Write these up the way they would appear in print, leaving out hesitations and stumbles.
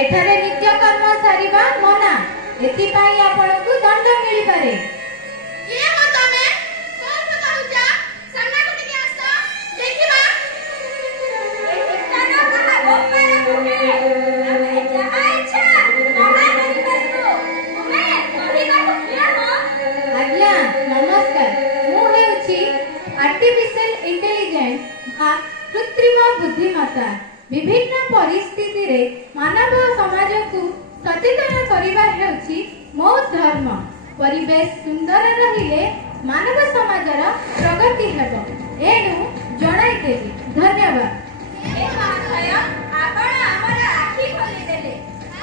एठारे नित्य कर्म सारिबा मना एति पाई आपनकु दंड मिली पारे। ये हो तमे कोन कहउचा सन्ना को टिके आसा देखिबा ए स्थान कहा गोपाल कुहे हमें जहां इच्छा कहा करि बसु तुम्हें कहिबा को किया हो। आज्ञा नमस्कार, मु हेउची आर्टिफिशियल इंटेलिजेंस आ कृत्रिम बुद्धिमत्ता विभिन्न परिस्थिति रे मानव समाज को सचेतन करिबा हेउची मो धर्म। परिवेश सुंदर रहिले मानव समाजर प्रगति हेबो एनु जणाई देबी। धन्यवाद। ए महाशय आपण हमर आखि खोली देले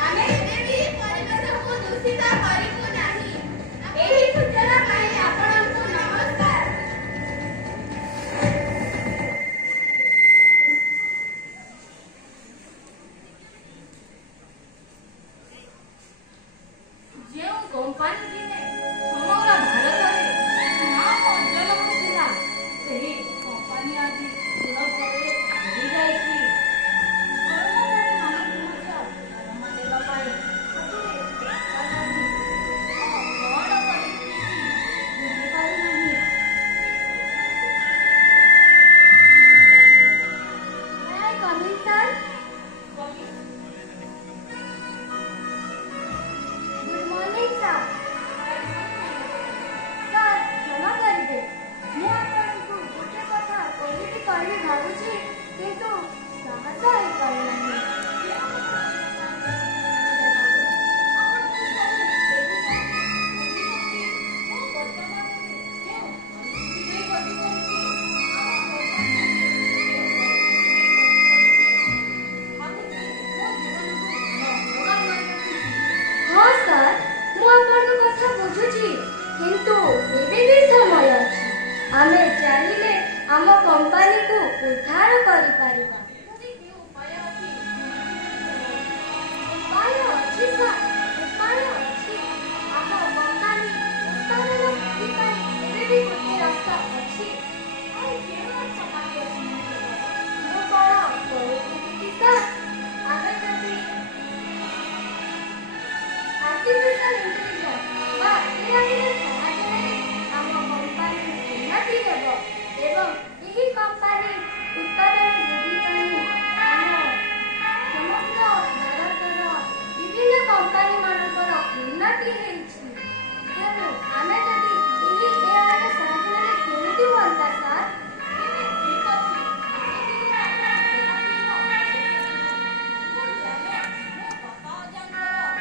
आमे देवी परिवेश को दूषित करिबु नाही। एही सूचना पाई आपनकु नमस्कार। जो कंपनी दिने समग्र भारत रे नाम अर्जन करथिला सेही कंपनी आदि सुलभरे बढ़ी जायछि। कर्मचारी मानक मजा दरमा देबा पाए कौन परिस्थिति बुझि पारु नाही। Hi coming sir. Good morning sir. Sir क्षमा करिबे, मु आपनकु गोटे कथा कहिबी कहि भाबुछि किंतु साहस होई पारे नाही। हाँ सर, मु आपन कथा बुझुछि किंतु एबे भी समय अछि। आमे चाहिले आम कंपनी को उद्धार करि पारिबा। उपाय अछि सर, उपाय अछि। आम कंपनी उत्तरण वृद्धि पाई एबे भी गोटे रास्ता अछि। आइ केवल समाज अछि मु कोन करिछि सर। आमे जति आर्टिफिशियल इंटेलिजेंस बा एआई रे साहाय्य आम कंपनी उन्नति हेबो एवं एही कंपनी उत्पादन वृद्धि पाई आम समग्र भारतर विभिन्न कंपनी मानकर उन्नति हेछि। तेणु आमे जदि एही एआई रे साहाय्य केमिति हुअंता सर। ठीक अछि मु जाने मु बापा जानकर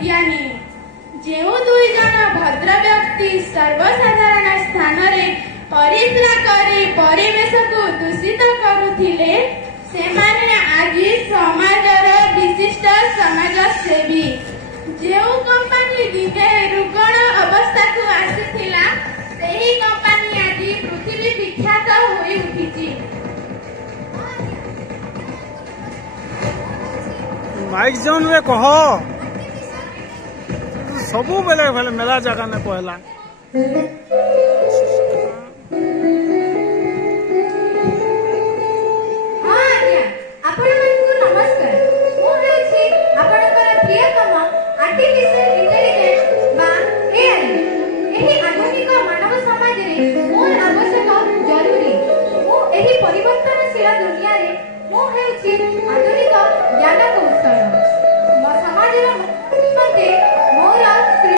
ବିଜ୍ଞାନୀ। ଯେଉଁ ଦୁଇ ଜଣ ଭଦ୍ର ବ୍ୟକ୍ତି ସର୍ବସାଧାରଣ ସ୍ଥାନରେ ପରିସ୍ରା କରି ପରିବେଶକୁ ଦୂଷିତ କରୁଥିଲେ, ସେମାନେ ଆଜି ସମାଜର ବିଶିଷ୍ଟ ସମାଜସେବୀ। ଯେଉଁ କମ୍ପାନୀ ଦିନେ ରୁଗ୍ଣ ଅବସ୍ଥାକୁ ଆସିଥିଲା, ସେହି କମ୍ପାନୀ ଆଜି ପୃଥିବୀ ବିଖ୍ୟାତ ହୋଇ ଉଠିଛି। माइक जोन रे कह सब बेले मेला जगह ने कहला।